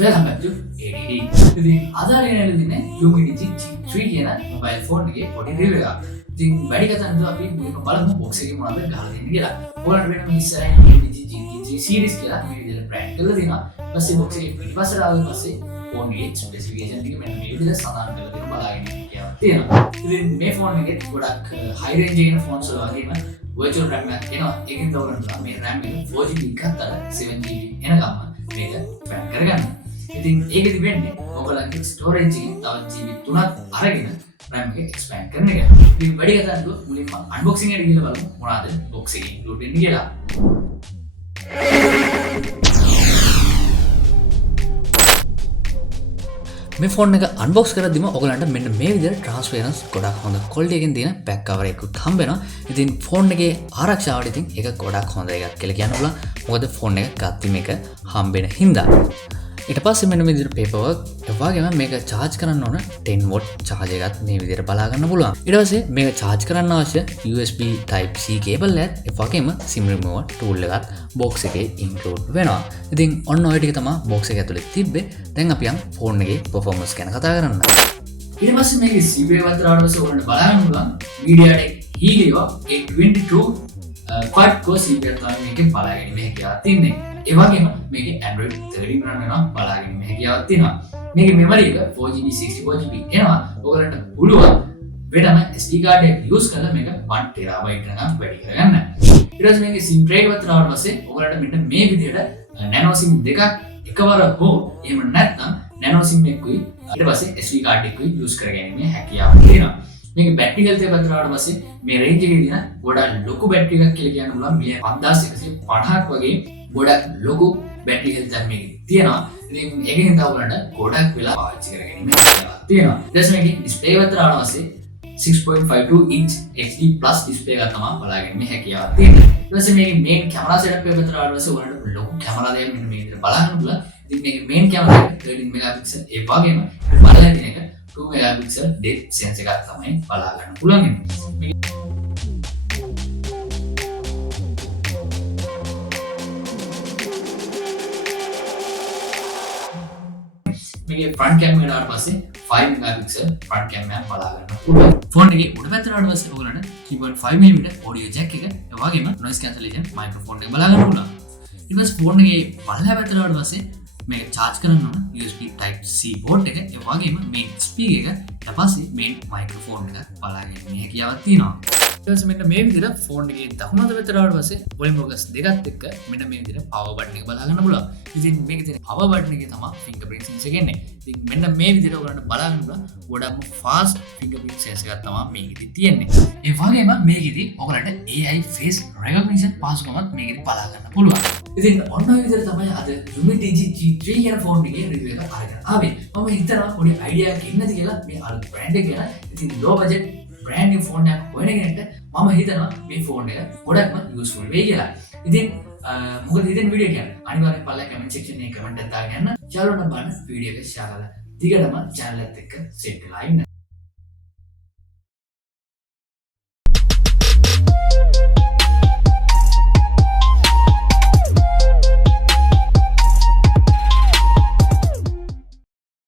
Welcome back to ADD. ඉතින් අද අරගෙන ඉන්නේ Humidity G3 කියන මොබයිල් ෆෝන් එකේ පොඩි රිවිව් එකක්. ඉතින් වැඩි කතා නැතුව අපි මේක බලමු බොක්ස් එකේ මොනවද ගහලා දෙන්නේ කියලා. ඔයාලට වෙන මේ ඉස්සරහින් Humidity G3 series කියලා මේ විදිහට බ්‍රෑන්ඩ් කරලා දෙනවා. ඊපස්සේ බොක්ස් එකේ පිටිපස්සට ආවම පස්සේ ෆෝන් එකේ ස්පෙસિෆිකේෂන් ටික මෙන්න මේ විදිහට සඳහන් කරලා දෙන බලාගෙන ඉන්නවා තියෙනවා. ඉතින් මේ ෆෝන් එකේ ගොඩක් හයි රේන්ජ් එකේ ෆෝන්ස් වල වගේම virtual RAM එකක් එනවා. ඒකෙන් තවරන්න මේ RAM එක 4GB එකක් අතර 7GB එනකම් මේක ෆෑන් කරගන්න. ඉතින් ඒකෙදි වෙන්නේ ඔයගලන්ගේ ස්ටෝරේජ් එකෙන් තව GB 3ක් අරගෙන RAM එක එක්ස්පෑන්ඩ් කරන එක. ඉතින් වැඩි කතා නැතුව මුලින්ම අන්බොක්සිං එකට ගිහලා බලමු මොනවද බොක්ස් එකේ ඉන්ක්ලූඩ් වෙන්නේ කියලා. මේ ෆෝන් එක අන්බොක්ස් කරද්දිම ඔයගලන්ට මෙන්න මේ විදිහට ට්‍රාන්ස්පරන්ස් ගොඩක් හොඳ ක්වොලිටි එකකින් තියෙන බෑක් කවර් එකකුත් හම්බ වෙනවා. ඉතින් ෆෝන් එකේ ආරක්ෂාවට ඉතින් ඒක ගොඩක් හොඳ එකක් කියලා කියන්න පුළුවන්. මොකද ෆෝන් එක ගත්ත මේක හම්බෙන හින්දා. ඊට පස්සේ මෙන්න මේ විදිහට පේපර් වර්ක් ඒ වගේම මේක charge කරන්න ඕන 10 watt charge එකත් මේ විදිහට බලා ගන්න පුළුවන්. ඊට පස්සේ මේක charge කරන්න අවශ්‍ය USB type C cable එකත් ඒ වගේම SIM remover tool එකත් box එකේ include වෙනවා. ඉතින් ඔන්න ඔය ටික තමයි box එක ඇතුලේ තිබ්බේ. දැන් අපි යන් ෆෝන් එකේ performance ගැන කතා කරන්න. ඊට පස්සේ මේකේ CPU එකත් ආවට පස්සේ ඔයාලට බලන්න පුළුවන් MediaTek Helio A22 quad core CPU එක තමයි මේකේ බලාගෙන ඉන්නේ කියලා තින්නේ. ඒ වගේම මේකේ Android 13 run වෙනවා බලාගෙන ඉන්න හැකියාවක් තියෙනවා. මේකේ memory එක 4GB 64GB එනවා. ඔයගලන්ට පුළුවන් වෙනම SD card එක use කරලා මේක 1TB එකක් වැඩි කරගන්න. ඊට පස්සේ මේකේ SIM tray එකත් ආවට පස්සේ ඔයගලන්ට මෙන්න මේ විදිහට nano SIM දෙකක් එකවර හෝ එහෙම නැත්නම් nano SIM එකකුයි ඊට පස්සේ SD card එකකුයි use කරගැනීමේ හැකියාවක් තියෙනවා. මේක බැටරි හෙල්ත් එක බතරාට පස්සේ මේ රේන්ජ් එකේ දින ගොඩක් ලොකු බැටරි එකක් කියලා කියන්න පුළුවන්. මේ 5150ක් වගේ ගොඩක් ලොකු බැටරි හෙල්ත් එකක් මේකේ තියෙනවා. ඉතින් ඒකෙන් තව ඔයාලට ගොඩක් වෙලා පාවිච්චි කරගැනීමේ හැකියාවක් තියෙනවා. ඊට පස්සේ මේකේ ඩිස්ප්ලේ බතරාට පස්සේ 6.52 inch HD+ ඩිස්ප්ලේ එකක් තමයි බලාගැනීමේ හැකියාවක් තියෙනවා. ඊට පස්සේ මේකේ මේන් කැමරා සෙටප් එක බතරාට පස්සේ ඔයාලට ලොකු කැමරා දෙයක් මෙන්න මේ විදිහට බලන්න පුළුවන්. ඉතින් මේකේ මේන් කැමරා එක 13 මෙගාපික්සල් ඒ වගේම බලලා තියෙන එක 2 megapixel depth sensor එකක් තමයි බලා ගන්න පුළුවන්. මේකේ front camera එකට පස්සේ 5 megapixel front camera එකක් බලා ගන්න පුළුවන්. ෆෝන් එකේ උඩ පැත්තට පස්සේ ඔයගලන්ට 3.5 mm audio jack එක, ඒ වගේම noise cancellation microphone එක බලා ගන්න පුළුවන්. ඊට පස්සේ ෆෝන් එකේ පල්ලෙහා පැත්තට පස්සේ මේක charge කරන්න ඕන USB type C port එක, ඒ වගේම main speaker එක, ඊට පස්සේ main microphone එක බලාගෙන ඉන්න හැකියාවක් තියෙනවා. ඊට පස්සේ මෙන්න මේ විදිහට ෆෝන් එකේ දකුණු අත පැත්තට ආවට පස්සේ volume box දෙකත් එක්ක මෙන්න මේ විදිහට power button එක බලා ගන්න පුළුවන්. ඉතින් මේකේ තියෙන power button එකේ තමයි fingerprint sensor එක එන්නේ. ඉතින් මෙන්න මේ විදිහට ඔයගලන්ට බලා ගන්න පුළුවන් ගොඩක්ම fast fingerprint sensor එකක් තමයි මේකෙදි තියෙන්නේ. ඒ වගේම මේකෙදි ඔයගලන්ට AI face recognition පාසුකමත් මේකෙදි බලා ගන්න පුළුවන්. ඉතින් ඔන්න ඔය විදිහට තමයි අද Humidity G3 කියන ෆෝන් එකේ රිවිව් එක අරගෙන ආවේ. මම හිතනවා පොඩි අයිඩියා එකක් ඉන්නද කියලා මේ අලුත් බ්‍රෑන්ඩ් එක ගැන. ඉතින් low budget brand new phone එකක් හොයන කෙනෙක්ට මම හිතනවා මේ ෆෝන් එක ගොඩක්ම useful වෙයි කියලා. ඉතින් මොකද හිතෙන වීඩියෝ කියන්නේ අනිවාර්යෙන් පල්ලා comment section එකේ comment එකක් දාගෙන යන්න. යාළුවන්ට බලන්න වීඩියෝ එක share කරලා දිගටම channel එකත් එක්ක set වෙලා ඉන්න.